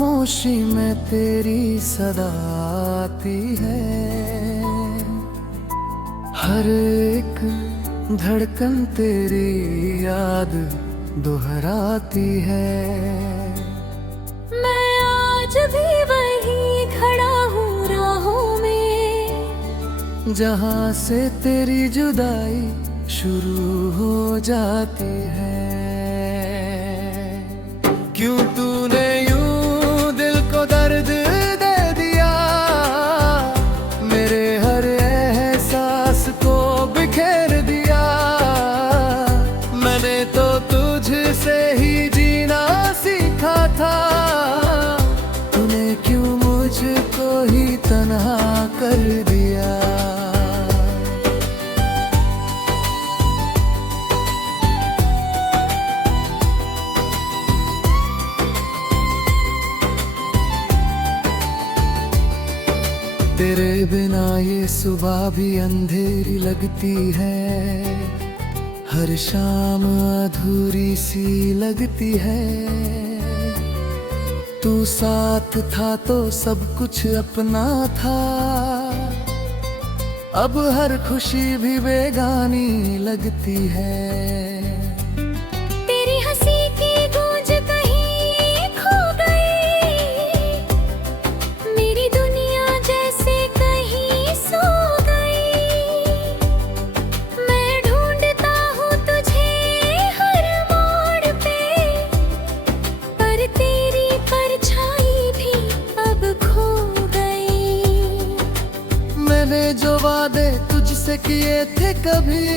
खामोशी में तेरी सदा आती है। हर एक धड़कन तेरी याद दोहराती है। मैं आज भी वहीं खड़ा हूँ राहों में, जहाँ से तेरी जुदाई शुरू हो जाती है। क्यों तूने यूं दिल को दर्द दे दिया, मेरे हर एहसास को बिखेर दिया। मैंने तो तुझसे ही जीना सीखा था, तूने क्यों मुझको ही तन्हा कर दिया। तेरे बिना ये सुबह भी अंधेरी लगती है, हर शाम अधूरी सी लगती है। तू साथ था तो सब कुछ अपना था, अब हर खुशी भी बेगानी लगती है। तेरी हंसी की गूंज कहीं खो गई, मेरी दुनिया जैसे कहीं सो गई। मैं ढूंढता हूँ तुझे हर मोड़ पे, पर तेरी परछाई भी अब खो गई। मैंने जो वादे तुझसे किए थे कभी,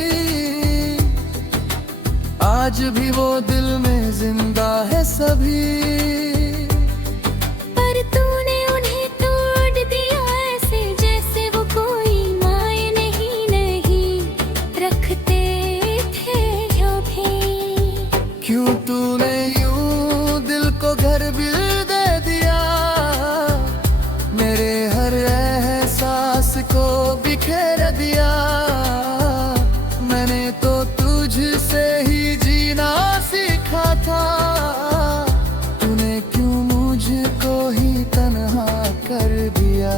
आज भी वो दिल में जिंदा है सभी। पर तूने उन्हें तोड़ दिया ऐसे जैसे वो कोई मायने नहीं रखते थे अभी। क्यों तूने यूं दिल को घर भी दे दिया, मेरे हर एहसास को बिखेर दिया। मैंने तो तुझसे ही जीना सीखा था, तूने क्यों मुझको ही तन्हा कर दिया।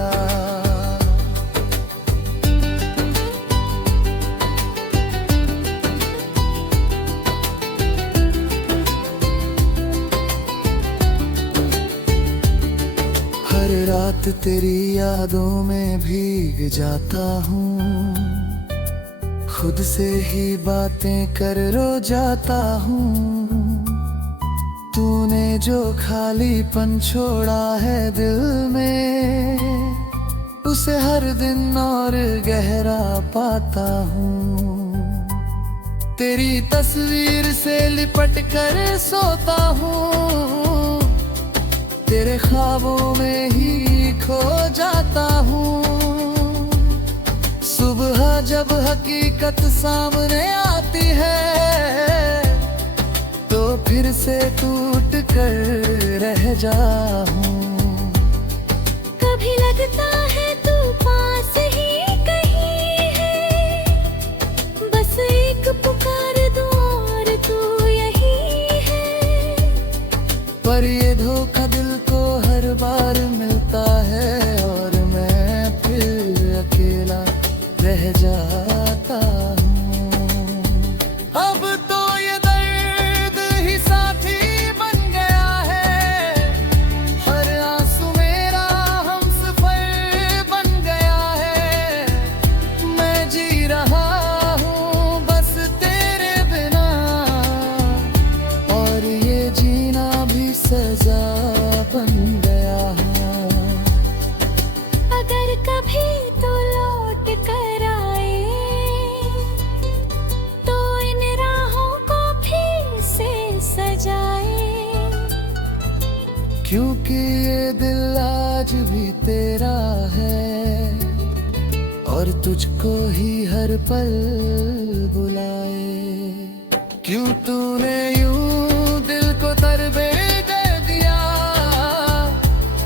हर रात तेरी यादों में भीग जाता हूँ, खुद से ही बातें कर रो जाता हूँ। तूने जो खालीपन छोड़ा है दिल में, उसे हर दिन और गहरा पाता हूँ। तेरी तस्वीर से लिपट कर सोता हूँ, तेरे ख्वाबों में ही खो जाता हूँ। सुबह जब हकीकत सामने आती है, तो फिर से टूट कर रह जाऊं। कभी लगता है तू पास ही कहीं है, बस एक पुकार दूं और तू यही है। पर ये धोखा दिल को हर बार मिलता है, और मैं फिर अकेला रह जाता हूँ। अब तो ये दर्द ही साथी बन गया है, हर आंसू मेरा हमसफर बन गया है। मैं जी रहा हूँ बस तेरे बिना, और ये जीना भी सजा बन गया है। अगर कभी तो लौट कर आए, तो इन राहों को फिर से सजाए। क्योंकि ये दिल आज भी तेरा है, और तुझको ही हर पल बुलाए। क्यों तूने यूं दिल को तरबे दे दिया,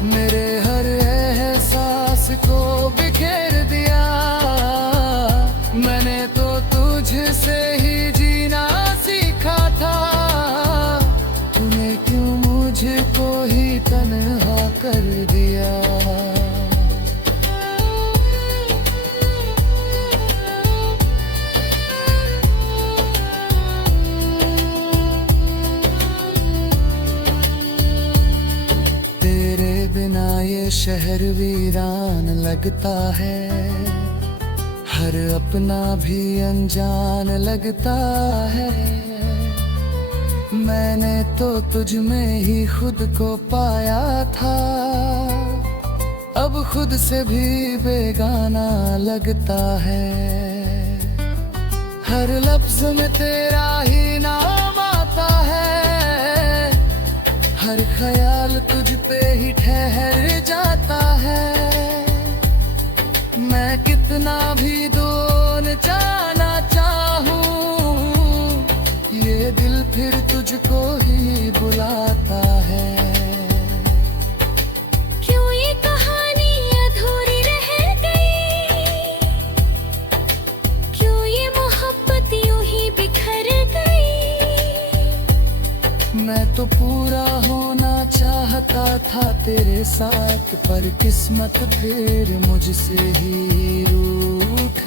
मेरे हर एहसास को बिखेर दिया। मैंने तो तुझसे ही जीना सीखा था, तूने क्यों मुझको ही तन्हा ये शहर वीरान लगता है, हर अपना भी अनजान लगता है। मैंने तो तुझ में ही खुद को पाया था, अब खुद से भी बेगाना लगता है। हर लफ्ज में तेरा ही नाम आता है, हर ख्याल तुझ पे ही ठहर जाता है। मैं कितना भी दूर जाना चाहूं, ये दिल फिर तुझको ही बुलाता है। क्यों ये कहानी अधूरी रह गई, क्यों ये मोहब्बत यूं ही बिखर गई। मैं तो पूरा होना चाहता था तेरे साथ, पर किस्मत फिर मुझसे ही रूठ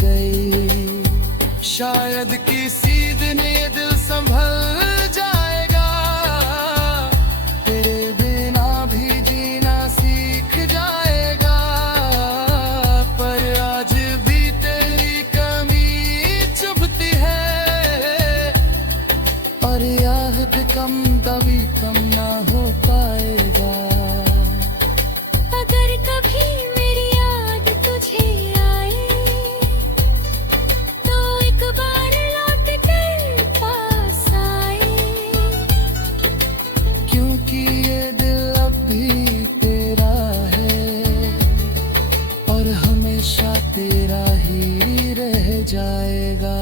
गई। शायद किसी दिन ये दिल संभल जाएगा, तेरे बिना भी जीना सीख जाएगा। पर आज भी तेरी कमी चुभती है, और याद कम कभी कम ना हो पाएगा। अगर कभी मेरी याद तुझे आए, तो एक बार लौट कर पास आए। क्योंकि ये दिल अब भी तेरा है, और हमेशा तेरा ही रह जाएगा।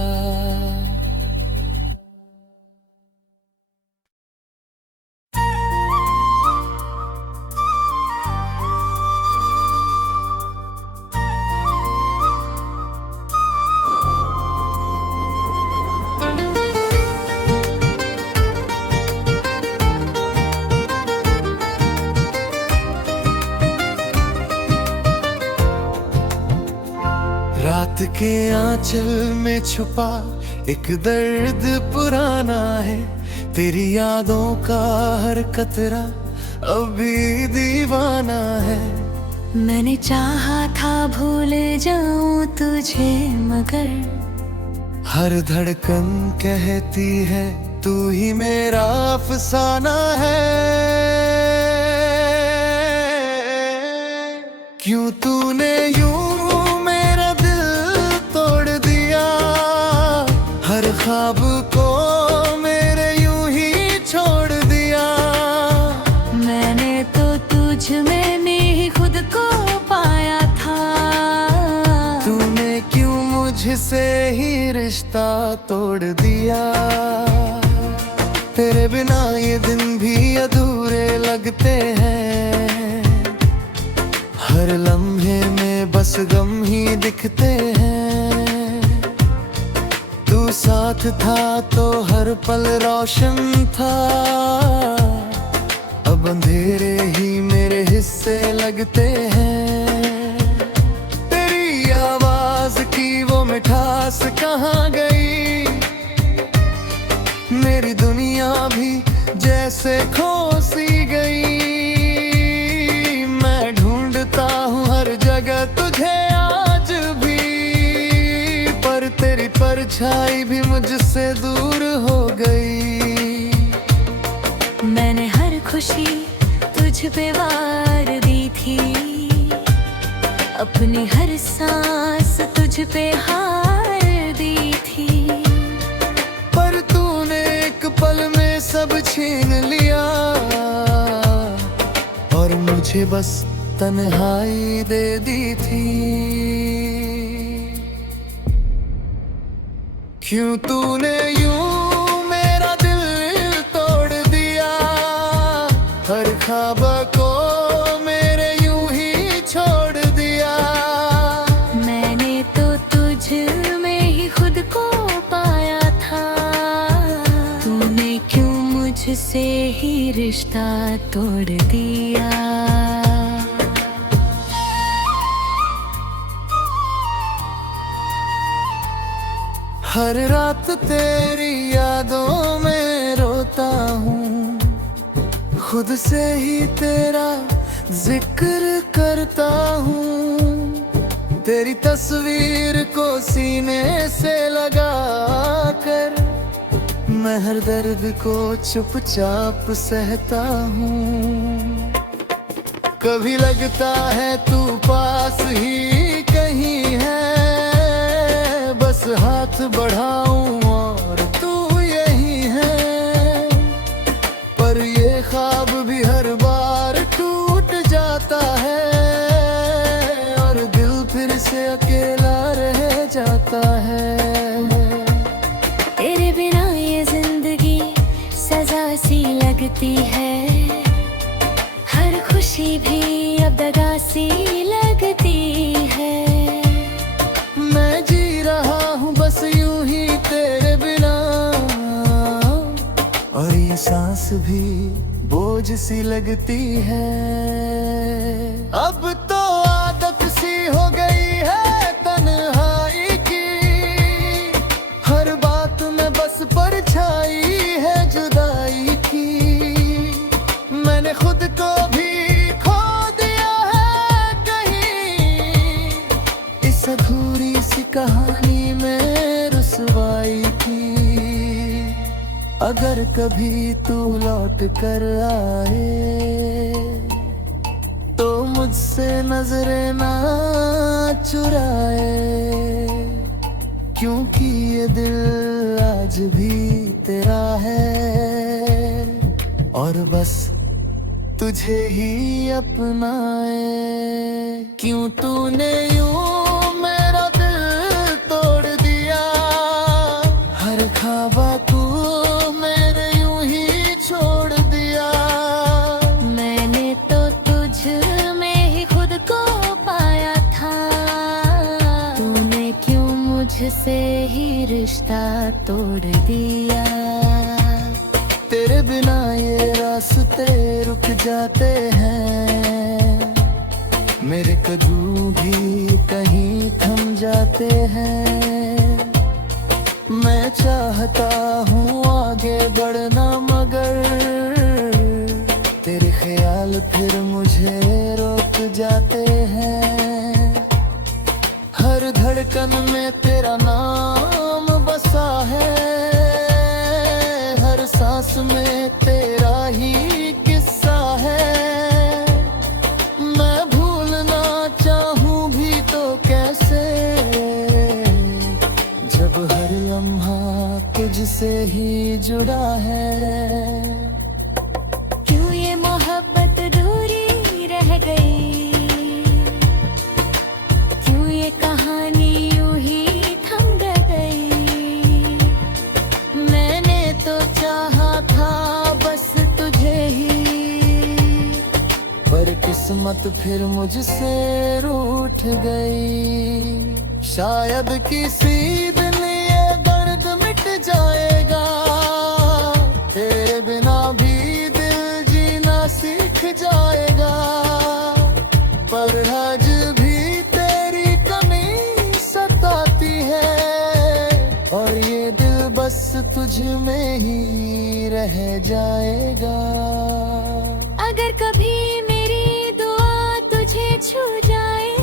रात के आंचल में छुपा एक दर्द पुराना है, तेरी यादों का हर कतरा अभी दीवाना है। मैंने चाहा था भूल जाऊं तुझे, मगर हर धड़कन कहती है तू ही मेरा अफसाना है। क्यों तूने यूं मेरा दिल तोड़ दिया, हर ख्वाब को मेरे यूं ही छोड़ दिया। मैंने तो तुझ में ही खुद को पाया था, तूने क्यों मुझसे ही रिश्ता तोड़ दिया। तेरे बिना ये दिन भी अधूरे लगते हैं, हर लम्हे में बस गम ही दिखते हैं। तू साथ था तो हर पल रोशन था, अब अंधेरे ही मेरे हिस्से लगते हैं। तेरी आवाज की वो मिठास कहाँ गई, मेरी दुनिया भी जैसे खो सी गई। मैं ढूंढता हूँ हर जगह तुझे आज भी, पर तेरी परछाई भी मुझसे दूर हो गई। मैंने हर खुशी तुझ पे वार दी थी, अपनी हर सांस तुझ पे हार दी थी। पर तूने एक पल में सब छीन लिया, और मुझे बस तन्हाई दे दी थी। क्यों तूने यूं मेरा दिल तोड़ दिया, हर ख्वाब को मेरे यूं ही छोड़ दिया। मैंने तो तुझ में ही खुद को पाया था, तूने क्यों मुझसे ही रिश्ता तोड़ दिया। हर रात तेरी यादों में रोता हूँ, खुद से ही तेरा जिक्र करता हूँ तेरी तस्वीर को सीने से लगा कर, मैं हर दर्द को चुपचाप सहता हूँ। कभी लगता है तू पास ही कहीं है, बस हाथ बढ़ाऊं और तू यही है। पर ये ख्वाब भी हर बार टूट जाता है और दिल फिर से अकेला रह जाता है। तेरे बिना ये जिंदगी सजा सी लगती है, हर खुशी भी अब दगा सी लगती है। मैं जी रहा हूँ बस यूं ही तेरे बिना, और ये सांस भी बोझ सी लगती है। अब तो आदत सी हो गई है तन्हाई की, हर बात में बस परछाई है जुदाई की। मैंने खुद को भी खो दिया है कहीं, इस अधूरी सी कहानी में रुसवाई की। अगर कभी तू लौट कर आए तो मुझसे नजरें ना चुराए, क्योंकि ये दिल आज भी तेरा है और बस तुझे ही अपनाए। क्यों तूने यूं मेरा दिल तोड़ दिया, हर ख्वाबा तू मेरे यूं ही छोड़ दिया। मैंने तो तुझ में ही खुद को पाया था, तूने क्यों मुझसे ही रिश्ता तोड़ दिया। तेरे बिना ये रास्ते रुक जाते हैं, मेरे कदम भी कहीं थम जाते हैं। मैं चाहता हूँ आगे बढ़ना मगर तेरे ख्याल फिर मुझे रोक जाते हैं। हर धड़कन में तेरा नाम बसा है, हर सांस में तेरा ही किस्सा है। मैं भूलना चाहूँ भी तो कैसे, जब हर लम्हा तुझसे ही जुड़ा है। क्यों ये मोहब्बत दूरी रह गई, क्यों ये कहानी यूं ही थम गई। मैंने तो चाहा था बस तुझे ही, पर किस्मत फिर मुझसे रूठ गई। शायद किसी दिन ये दर्द मिट जाएगा, तेरे बिना भी दिल जीना सीख जाएगा। पर आज भी तेरी कमी सताती है और ये दिल बस तुझ में ही रह जाएगा। अगर कभी मेरी दुआ तुझे छू जाए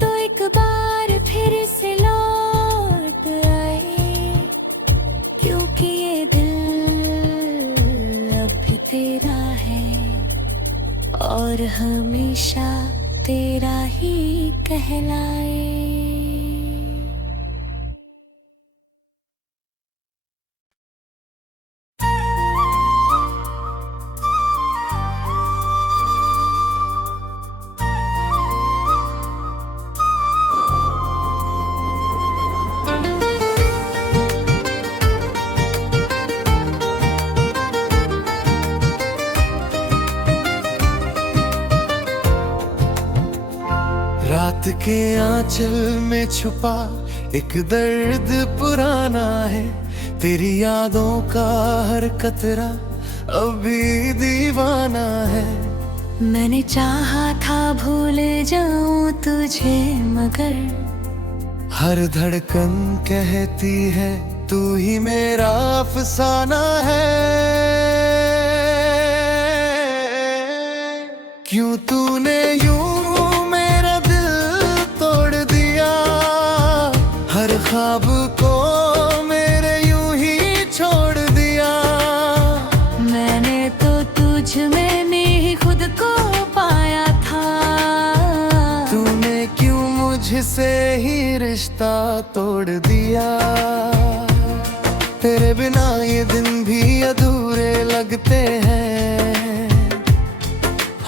तो एक बार फिर से लौट आए, क्योंकि ये दिल अब भी तेरा है और हमेशा तेरा ही कहलाए। रात के आंचल में छुपा एक दर्द पुराना है, तेरी यादों का हर कतरा अभी दीवाना है। मैंने चाहा था भूल जाऊं तुझे मगर हर धड़कन कहती है तू ही मेरा अफसाना है। क्यों तूने यूं मेरा दिल तोड़ दिया, हर ख्वाब को मेरे यूं ही छोड़ दिया। मैंने तो तुझ में नहीं खुद को पाया था, तूने क्यों मुझसे ही रिश्ता तोड़ दिया। तेरे बिना ये दिन भी अधूरे लगते हैं,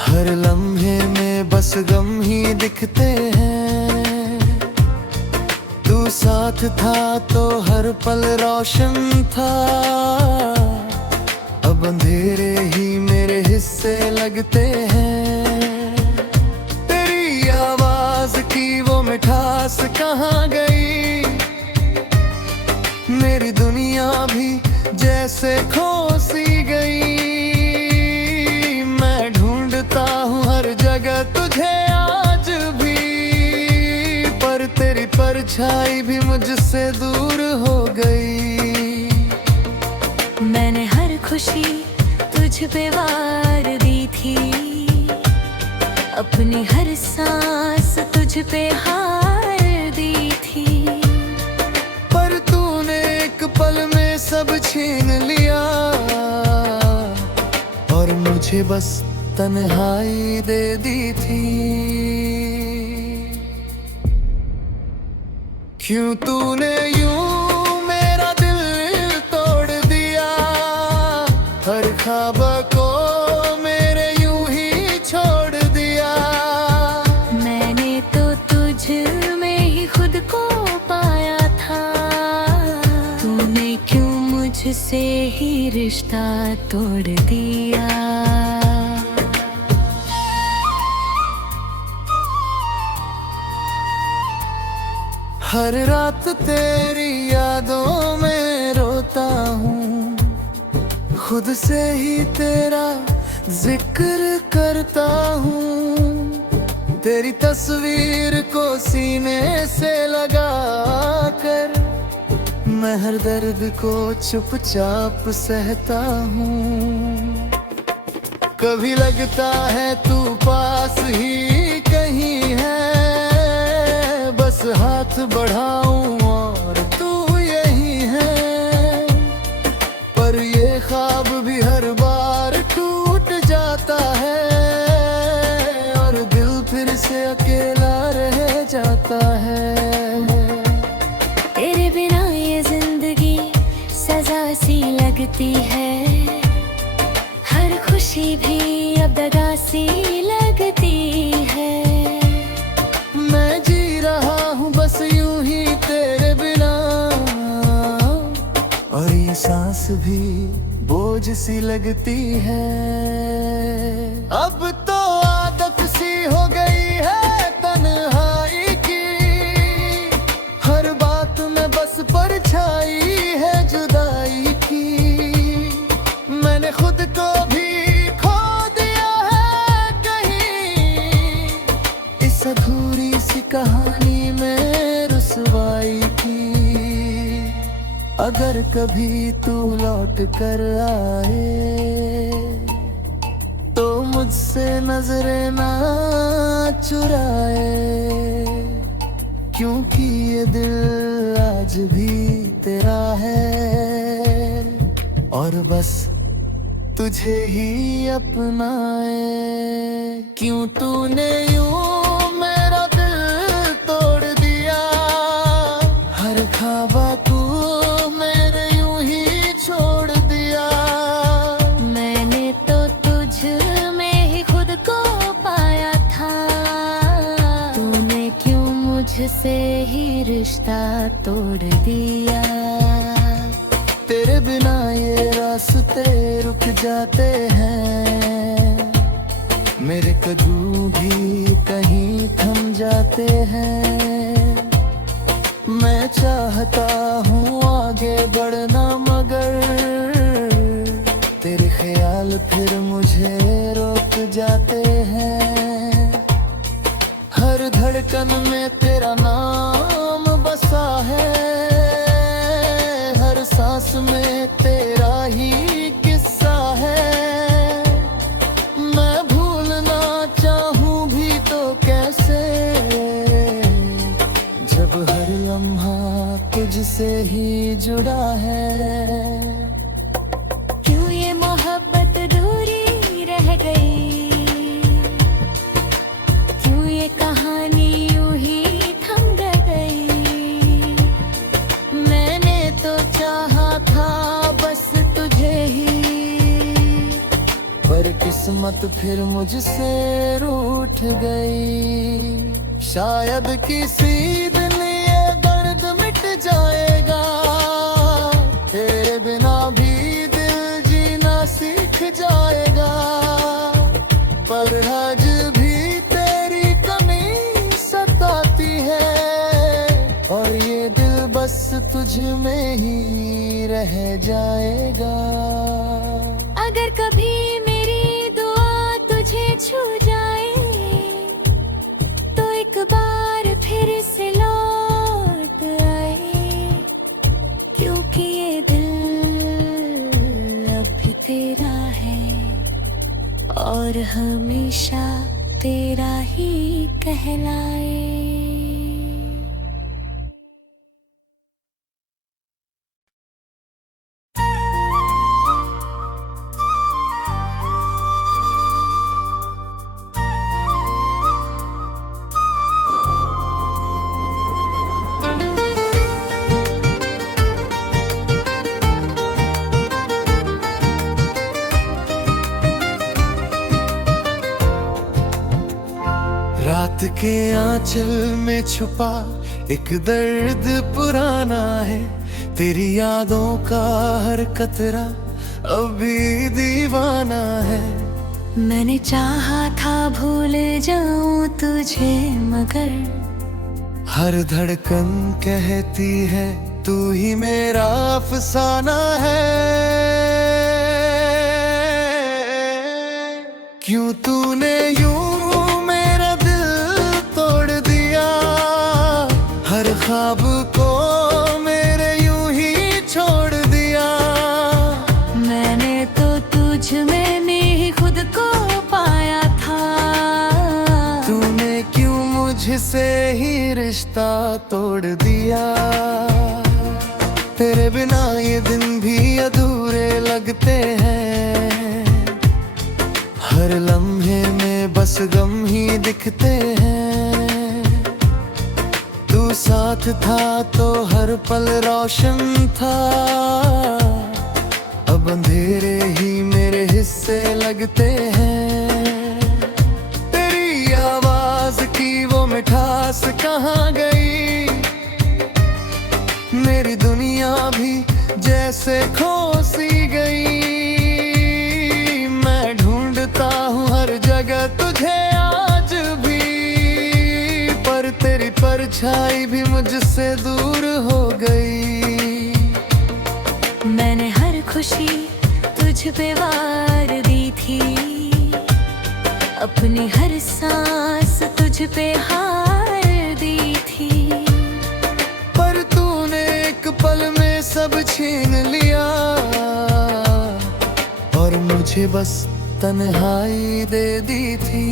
हर लम्हे में बस गम ही दिखते हैं। तू साथ था तो हर पल रोशन था, अब अंधेरे ही मेरे हिस्से लगते हैं। तेरी आवाज की वो मिठास कहाँ गई, मेरी दुनिया भी जैसे खो सी गई। मैं ढूंढता हूँ हर जगह तुझे आज भी, पर तेरी परछाई भी मुझसे दूर हो गई। मैंने हर खुशी तुझ पे वार दी थी, अपनी हर सांस तुझ पे हार दी थी। पर तूने एक पल में सब छीन लिया, और मुझे बस तन्हाई दे दी थी। क्यों तूने यूं मेरा दिल तोड़ दिया, हर ख्वाब को मेरे यूं ही छोड़ दिया। मैंने तो तुझ में ही खुद को पाया था, तूने क्यों मुझसे ही रिश्ता तोड़ दिया। हर रात तेरी यादों में रोता हूँ, खुद से ही तेरा जिक्र करता हूँ। तेरी तस्वीर को सीने से लगा कर मैं हर दर्द को चुपचाप सहता हूँ। कभी लगता है तू पास ही कहीं है, बस हाथ बढ़ाऊं और तू यही है। पर ये ख्वाब भी हर बार टूट जाता है, और दिल फिर से अकेला रह जाता है। तेरे बिना ये जिंदगी सजा सी लगती है, हर खुशी भी अब दगा सी लगती है। मैं जी रहा हूँ बस यूं ही तेरे बिना, और ये सांस भी बोझ सी लगती है। अब तो आदत सी हो गई है तन्हाई की, हर बात में बस परछाई है जुदाई की। मैंने खुद को भी खो दिया है कहीं, इस अधूरी सी कहानी में रुसवाई की। अगर कभी तू लौट कर आए, तो मुझसे नजरें ना चुराए, क्योंकि ये दिल आज भी तेरा है, और बस तुझे ही अपनाए। क्यों तूने यूं मेरा दिल तोड़ दिया, हर ख्वाब को मेरे यूं ही छोड़ दिया। मैंने तो तुझ में ही खुद को पाया था, तूने क्यों मुझसे ही रिश्ता तोड़ दिया। तेरे बिना ये रास्ते रुक जाते हैं, मेरे कदम भी कहीं थम जाते हैं। मैं चाहता हूँ आगे बढ़ना, मगर तेरे ख्याल फिर मुझे रोक जाते हैं। हर धड़कन में तेरा नाम बसा है, हर सांस में तेरा ही किस्सा है। मैं भूलना से ही जुड़ा है। क्यों ये मोहब्बत अधूरी रह गई, क्यों ये कहानी यूं ही थम गई। मैंने तो चाहा था बस तुझे ही, पर किस्मत फिर मुझसे रूठ गई। शायद किसी दिन ये दर्द मिट जाएगा, तेरे बिना भी दिल जीना सीख जाएगा। पर आज भी तेरी कमी सताती है, और ये दिल बस तुझ में ही रह जाएगा। अगर कभी मेरी दुआ तुझे छू जाए तो एक बार फिर से लौट आए, क्योंकि ये दिल अब भी तेरा है और हमेशा तेरा ही कहलाए। रात के आंचल में छुपा एक दर्द पुराना है, तेरी यादों का हर कतरा अभी दीवाना है। मैंने चाहा था भूल जाऊं तुझे, मगर हर धड़कन कहती है तू ही मेरा अफसाना है। क्यों तूने यूं मेरा दिल तोड़ दिया, हर ख्वाब को मेरे यूं ही छोड़ दिया। मैंने तो तुझ में नहीं खुद को पाया था, तूने क्यों मुझसे ही रिश्ता तोड़ दिया। तेरे बिना ये दिन भी अधूरे लगते हैं, हर लम्हे में बस गम ही दिखते हैं। तू साथ था तो हर पल रोशन था, अब अंधेरे ही मेरे हिस्से लगते हैं। तेरी आवाज की वो मिठास कहाँ गई, मेरी दुनिया भी जैसे खो सी गई। मैं ढूंढता हूँ हर जगह तुझे आज भी, पर तेरी परछाई भी मुझसे दूर हो गई। मैंने हर खुशी तुझ पे वार दी थी, अपनी हर सांस तुझ पे हार दी थी। पर तूने एक पल में सब छीन लिया, और मुझे बस तन्हाई दे दी थी।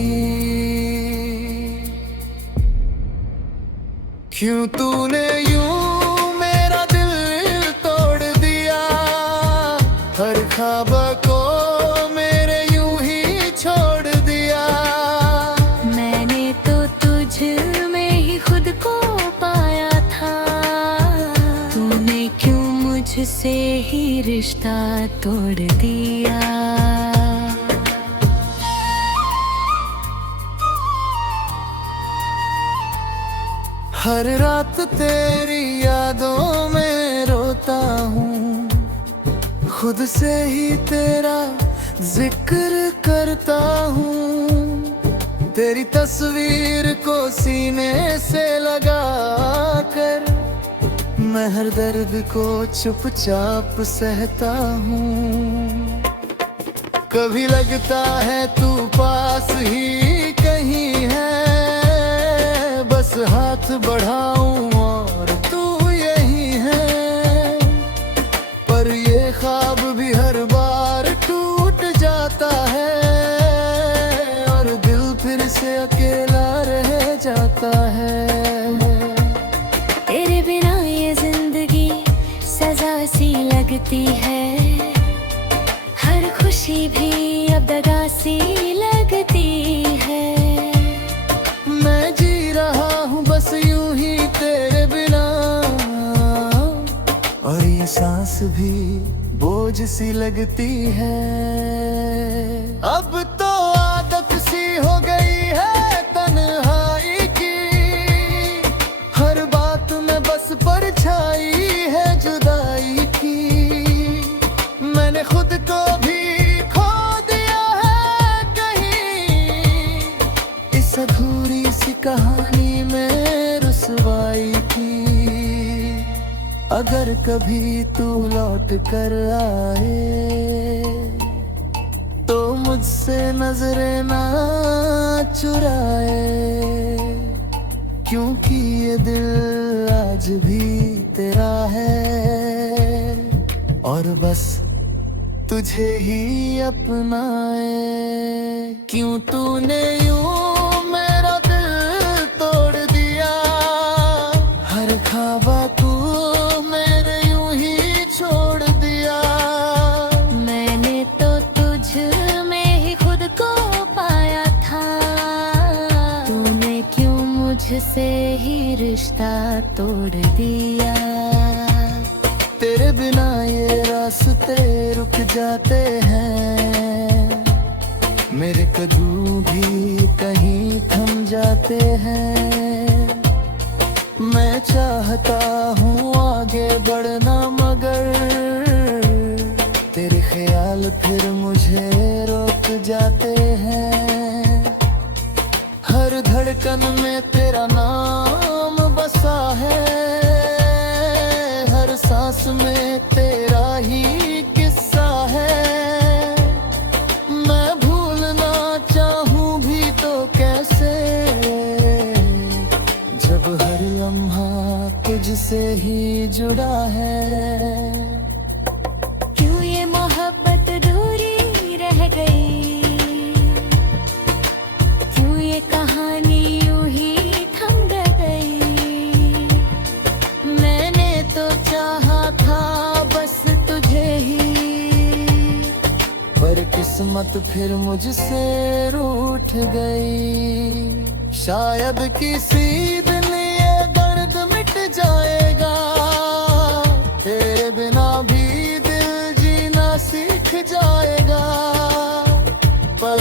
क्यों तूने यूं मेरा दिल तोड़ दिया, हर ख्वाब को मेरे यूं ही छोड़ दिया। मैंने तो तुझ में ही खुद को पाया था, तूने क्यों मुझसे ही रिश्ता तोड़ दिया। हर रात तेरी यादों में रोता हूँ, खुद से ही तेरा जिक्र करता हूँ। तेरी तस्वीर को सीने से लगा कर मैं हर दर्द को चुपचाप सहता हूँ। कभी लगता है तू पास ही कहीं है, बस हाथ बढ़ाऊं और तू यही है। पर ये ख्वाब भी हर बार टूट जाता है, और दिल फिर से अकेला रह जाता है। तेरे बिना ये जिंदगी सांस भी बोझ सी लगती है। अब तो आदत सी हो गई है तन्हाई की, हर बात में बस परछाई है जुदाई की। मैंने खुद को भी खो दिया है कहीं, इस अधूरी सी कहानी में रुसवाई की। अगर कभी तू लौट कर आए तो मुझसे नजरें ना चुराए, क्योंकि ये दिल आज भी तेरा है और बस तुझे ही अपनाए। क्यों तूने यूं मेरा दिल तोड़ दिया, हर ख्वाबा तू मेरे यूं ही छोड़ दिया। मैंने तो तुझ में ही खुद को पाया था, तूने क्यों मुझसे ही रिश्ता तोड़ दिया। तेरे बिना ये रास्ते रुक जाते हैं, मेरे कदम भी कहीं थम जाते हैं। मैं चाहता हूँ आगे बढ़ना मगर तेरे ख्याल फिर मुझे रोक जाते हैं। हर धड़कन में तेरा नाम बसा है, हर सांस में तेरा ही किस्सा है। मैं भूलना चाहूँ भी तो कैसे, जब हर लम्हा तुझसे ही जुड़ा है। क्यों ये मोहब्बत दूरी रह गई, क्यों ये कहानी यूं ही थम गई। मैंने तो चाहा था बस तुझे ही, पर किस्मत फिर मुझसे रूठ गई। शायद किसी दिन ये दर्द मिट जाएगा, तेरे बिना भी दिल जीना सीख जाएगा। पर